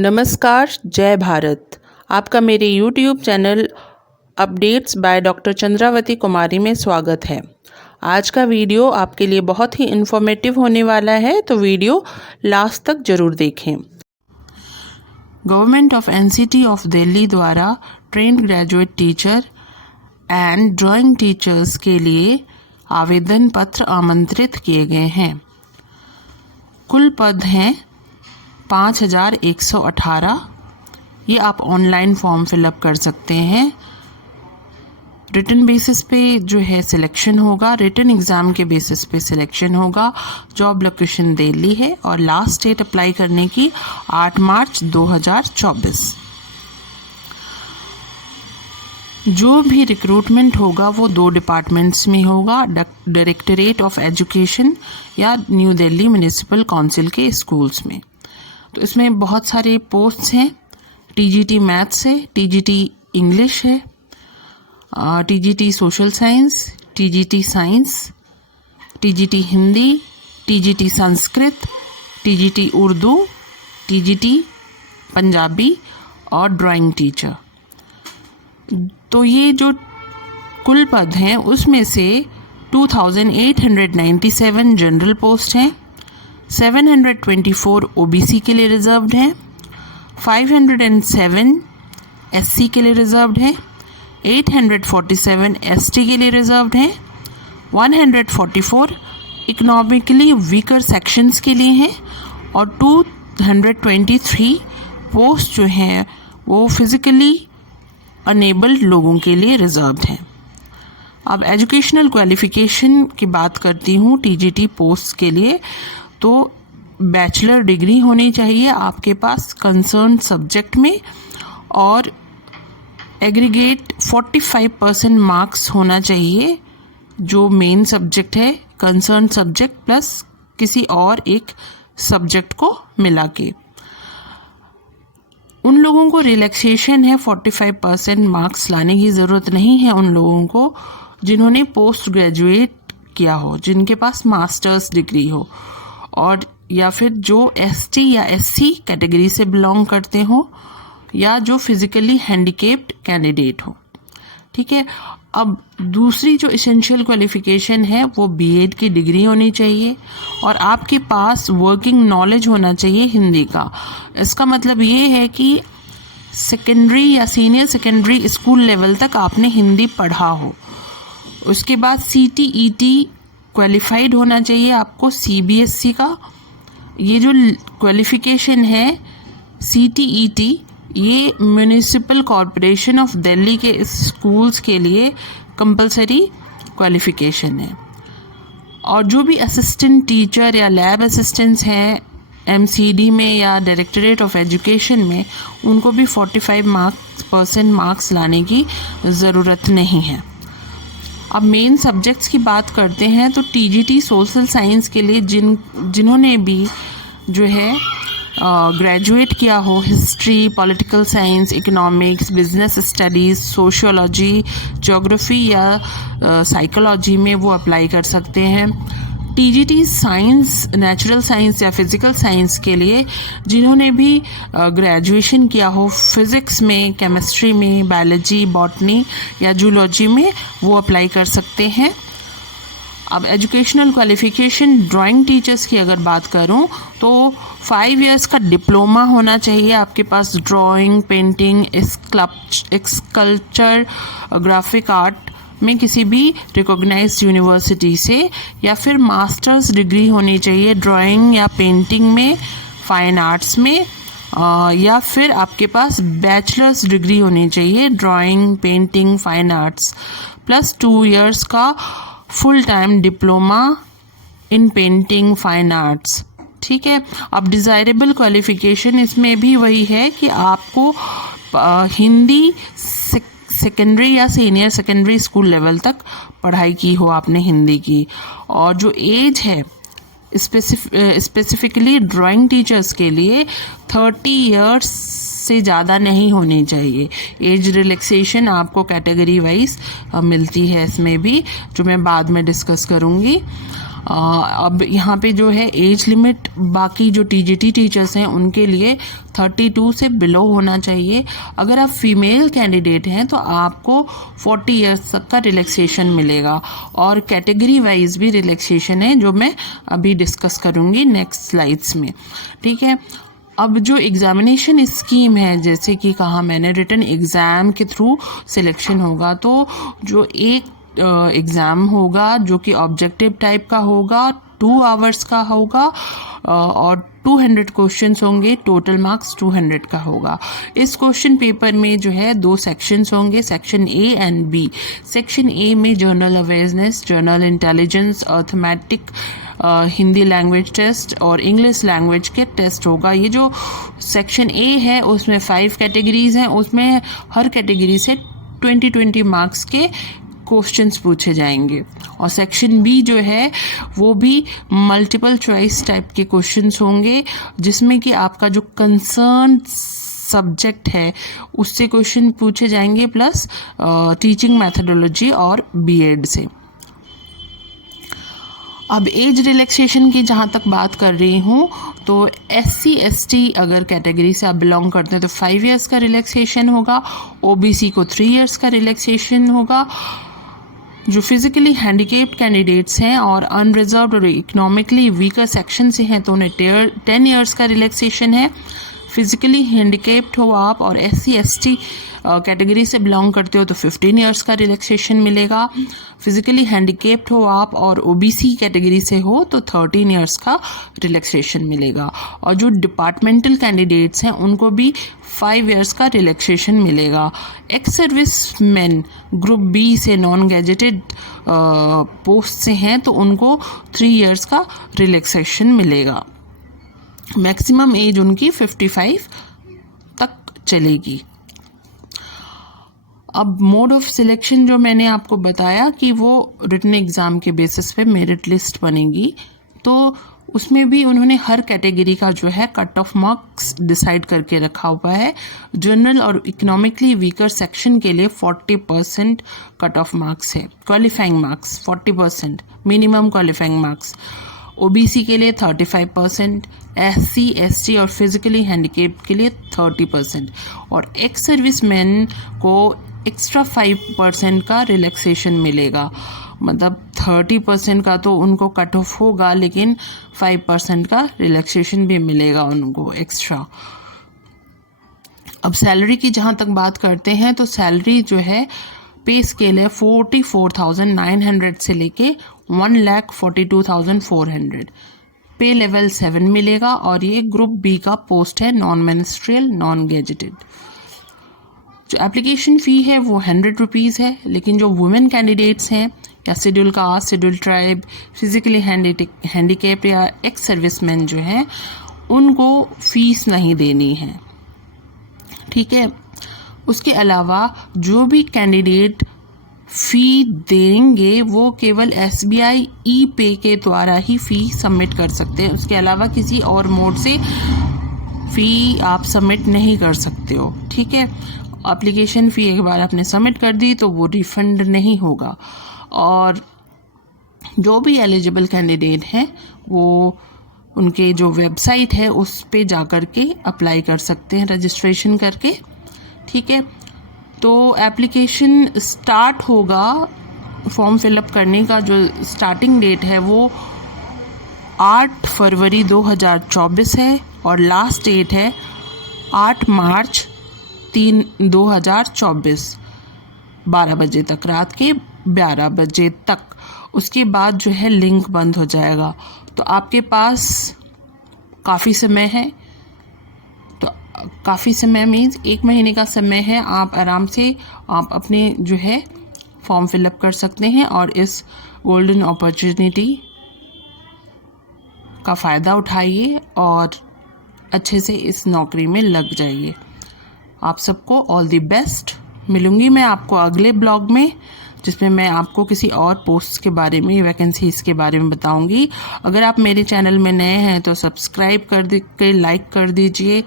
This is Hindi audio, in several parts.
नमस्कार, जय भारत। आपका मेरे YouTube channel updates by doctor Chandrawati Kumari में स्वागत है। आज का वीडियो आपके लिए बहुत ही इन्फॉर्मेटिव होने वाला है, तो वीडियो लास्ट तक ज़रूर देखें। Government of NCT of Delhi द्वारा trained graduate teacher and drawing teachers के लिए आवेदन पत्र आमंत्रित किए गए हैं। कुल पद हैं 5118। ये आप ऑनलाइन फॉर्म फिलअप कर सकते हैं। रिटन बेसिस पे जो है सिलेक्शन होगा, रिटन एग्ज़ाम के बेसिस पे सिलेक्शन होगा। जॉब लोकेशन दिल्ली है और लास्ट डेट अप्लाई करने की 8 मार्च 2024। जो भी रिक्रूटमेंट होगा वो 2 डिपार्टमेंट्स में होगा, डायरेक्टरेट ऑफ एजुकेशन या न्यू दिल्ली म्यूनिसिपल काउंसिल के स्कूल्स में। तो इसमें बहुत सारे पोस्ट्स हैं। TGT मैथ्स है, TGT इंग्लिश है, TGT social science, TGT science, TGT Hindi, TGT Sanskrit, TGT Urdu, TGT Punjabi और ड्राइंग टीचर। तो ये जो कुल पद हैं उसमें से 2897 जनरल पोस्ट हैं, 724 OBC के लिए रिजर्व्ड है, 507 SC के लिए रिजर्व्ड है, 847 ST के लिए रिजर्व्ड है, 144 इकोनॉमिकली वीकर सेक्शंस के लिए हैं और 223 पोस्ट जो हैं वो फिजिकली अनेबल्ड लोगों के लिए रिजर्व्ड हैं। अब एजुकेशनल क्वालिफिकेशन की बात करती हूँ TGT पोस्ट के लिए, तो बैचलर डिग्री होनी चाहिए आपके पास कंसर्न सब्जेक्ट में और एग्रीगेट 45% मार्क्स होना चाहिए जो मेन सब्जेक्ट है, कंसर्न सब्जेक्ट प्लस किसी और एक सब्जेक्ट को मिला के। उन लोगों को रिलैक्सेशन है, 45% मार्क्स लाने की ज़रूरत नहीं है उन लोगों को जिन्होंने पोस्ट ग्रेजुएट किया हो, जिनके पास मास्टर्स डिग्री हो और या फिर जो ST या SC कैटेगरी से बिलोंग करते हो या जो फिजिकली हैंडीकेप्ड कैंडिडेट हो। ठीक है। अब दूसरी जो इसेंशियल क्वालिफिकेशन है वो BEd की डिग्री होनी चाहिए और आपके पास वर्किंग नॉलेज होना चाहिए हिंदी का। इसका मतलब ये है कि सेकेंडरी या सीनियर सेकेंडरी स्कूल लेवल तक आपने हिंदी पढ़ा हो। उसके बाद CTET क्वालिफाइड होना चाहिए आपको CBSE का। ये जो क्वालिफिकेशन है CTET, ये म्यूनिसिपल कॉरपोरेशन ऑफ दिल्ली के स्कूल्स के लिए कंपलसरी क्वालिफिकेशन है। और जो भी असिस्टेंट टीचर या लैब असिस्टेंट्स हैं MCD में या डायरेक्टरेट ऑफ एजुकेशन में, उनको भी 45% मार्क्स लाने की ज़रूरत नहीं है। अब मेन सब्जेक्ट्स की बात करते हैं तो TGT सोशल साइंस के लिए जिन्होंने भी जो है ग्रेजुएट किया हो, history, political science, economics, business studies, sociology, geography या साइकोलॉजी में वो अप्लाई कर सकते हैं। TGT साइंस, नेचुरल साइंस या फिज़िकल साइंस के लिए जिन्होंने भी ग्रेजुएशन किया हो फिज़िक्स में, केमिस्ट्री में, बायोलॉजी, बॉटनी या जूलॉजी में, वो अप्लाई कर सकते हैं। अब एजुकेशनल क्वालिफिकेशन ड्राइंग टीचर्स की अगर बात करूं तो 5 इयर्स का डिप्लोमा होना चाहिए आपके पास drawing, painting, sculpture, graphic art में किसी भी रिकॉग्नाइज्ड यूनिवर्सिटी से, या फिर मास्टर्स डिग्री होनी चाहिए ड्राइंग या पेंटिंग में, फाइन आर्ट्स में, या फिर आपके पास बैचलर्स डिग्री होनी चाहिए drawing, painting, fine arts plus 2 years का full time diploma in painting, fine arts. ठीक है। अब डिज़ायरेबल क्वालिफिकेशन इसमें भी वही है कि आपको हिंदी सेकेंडरी या सीनियर सेकेंडरी स्कूल लेवल तक पढ़ाई की हो आपने हिंदी की, और जो एज है स्पेसिफिकली ड्राइंग टीचर्स के लिए 30 इयर्स से ज़्यादा नहीं होनी चाहिए। एज रिलैक्सेशन आपको कैटेगरी वाइज मिलती है इसमें भी, जो मैं बाद में डिस्कस करूँगी। अब यहाँ पे जो है एज लिमिट बाकी जो टीजीटी टीचर्स हैं उनके लिए 32 से बिलो होना चाहिए। अगर आप फीमेल कैंडिडेट हैं तो आपको 40 इयर्स तक का रिलैक्सेशन मिलेगा, और कैटेगरी वाइज भी रिलैक्सेशन है जो मैं अभी डिस्कस करूँगी नेक्स्ट स्लाइड्स में। ठीक है, अब जो एग्जामिनेशन स्कीम है, जैसे कि कहा मैंने, रिटन एग्ज़ाम के थ्रू सिलेक्शन होगा। तो जो एक एग्ज़ाम होगा जो कि ऑब्जेक्टिव टाइप का होगा, 2 आवर्स का होगा, और 200 क्वेश्चंस होंगे, टोटल मार्क्स 200 का होगा। इस क्वेश्चन पेपर में जो है 2 सेक्शंस होंगे, section A and B. Section A में general awareness, general intelligence, arithmetic, Hindi language test और इंग्लिश लैंग्वेज के टेस्ट होगा। ये जो सेक्शन ए है उसमें 5 कैटेगरीज हैं, उसमें हर कैटेगरी से 20 मार्क्स के क्वेश्चंस पूछे जाएंगे। और सेक्शन बी जो है वो भी मल्टीपल चॉइस टाइप के क्वेश्चंस होंगे, जिसमें कि आपका जो कंसर्न सब्जेक्ट है उससे क्वेश्चन पूछे जाएंगे, प्लस टीचिंग मैथडोलॉजी और बीएड से। अब एज रिलैक्सेशन की जहाँ तक बात कर रही हूँ, तो SC ST अगर कैटेगरी से आप बिलोंग करते हैं तो 5 इयर्स का रिलैक्सेशन होगा, OBC को 3 इयर्स का रिलैक्सेशन होगा। जो फिजिकली हैंडीकेप्ड कैंडिडेट्स हैं और अनरिजर्व्ड और इकोनॉमिकली वीकर सेक्शन से हैं तो उन्हें 10 इयर्स का रिलैक्सेशन है। फिजिकली हैंडीकेप्ड हो आप और SC ST कैटेगरी से बिलोंग करते हो तो 15 इयर्स का रिलैक्सेशन मिलेगा। फिजिकली हैंडीकेप्ड हो आप और OBC कैटेगरी से हो तो 13 इयर्स का रिलैक्सेशन मिलेगा। और जो डिपार्टमेंटल कैंडिडेट्स हैं उनको भी 5 इयर्स का रिलैक्सेशन मिलेगा। Ex service man group B से नॉन गैजेटेड पोस्ट से हैं तो उनको 3 इयर्स का रिलैक्सेशन मिलेगा। मैक्सिमम एज उनकी 55 तक चलेगी। अब मोड ऑफ सिलेक्शन जो मैंने आपको बताया कि वो रिटन एग्ज़ाम के बेसिस पे मेरिट लिस्ट बनेगी, तो उसमें भी उन्होंने हर कैटेगरी का जो है कट ऑफ मार्क्स डिसाइड करके रखा हुआ है। जनरल और इकोनॉमिकली वीकर सेक्शन के लिए 40% कट ऑफ मार्क्स है, qualifying marks 40%, minimum qualifying marks. OBC के लिए 35%, SC ST और फिजिकली हैंडीकेप्ड के लिए 30%, और एक्स सर्विस मैन को एक्स्ट्रा 5% का रिलैक्सेशन मिलेगा। मतलब 30% का तो उनको कट ऑफ होगा, लेकिन 5% का रिलैक्सेशन भी मिलेगा उनको एक्स्ट्रा। अब सैलरी की जहाँ तक बात करते हैं तो सैलरी जो है पे स्केल है 44,900 से लेके 1,42,400। पे लेवल 7 मिलेगा और ये ग्रुप बी का पोस्ट है, नॉन मिनिस्ट्रियल नॉन गैजेटेड। जो एप्लीकेशन फ़ी है वो 100 रुपीज़ है, लेकिन जो वुमेन कैंडिडेट्स हैं या schedule caste, schedule tribe, physically handicap या एक्स सर्विसमैन जो हैं उनको फ़ीस नहीं देनी है। ठीक है, उसके अलावा जो भी कैंडिडेट फ़ी देंगे वो केवल SBI ई-पे के द्वारा ही फ़ी सबमिट कर सकते हैं। उसके अलावा किसी और मोड से फ़ी आप सबमिट नहीं कर सकते हो। ठीक है, एप्लीकेशन फ़ी एक बार आपने सबमिट कर दी तो वो रिफ़ंड नहीं होगा। और जो भी एलिजिबल कैंडिडेट हैं वो उनके जो वेबसाइट है उस पे जा कर के अप्लाई कर सकते हैं रजिस्ट्रेशन करके। ठीक है, तो एप्लीकेशन स्टार्ट होगा, फॉर्म फिलअप करने का जो स्टार्टिंग डेट है वो 8 फरवरी 2024 है और लास्ट डेट है 8 मार्च 2024 12 बजे तक, रात के 12 बजे तक। उसके बाद जो है लिंक बंद हो जाएगा। तो आपके पास काफ़ी समय है, तो काफ़ी समय मीन्स 1 महीने का समय है। आप आराम से आप अपने जो है फॉर्म फिलअप कर सकते हैं और इस गोल्डन अपॉर्चुनिटी का फ़ायदा उठाइए और अच्छे से इस नौकरी में लग जाइए। आप सबको ऑल द बेस्ट। मिलूँगी मैं आपको अगले ब्लॉग में, जिसमें मैं आपको किसी और पोस्ट के बारे में, वैकेंसीज़ के बारे में बताऊंगी। अगर आप मेरे चैनल में नए हैं तो सब्सक्राइब कर के लाइक कर दीजिए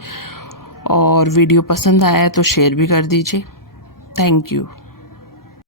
और वीडियो पसंद आया तो शेयर भी कर दीजिए। Thank you.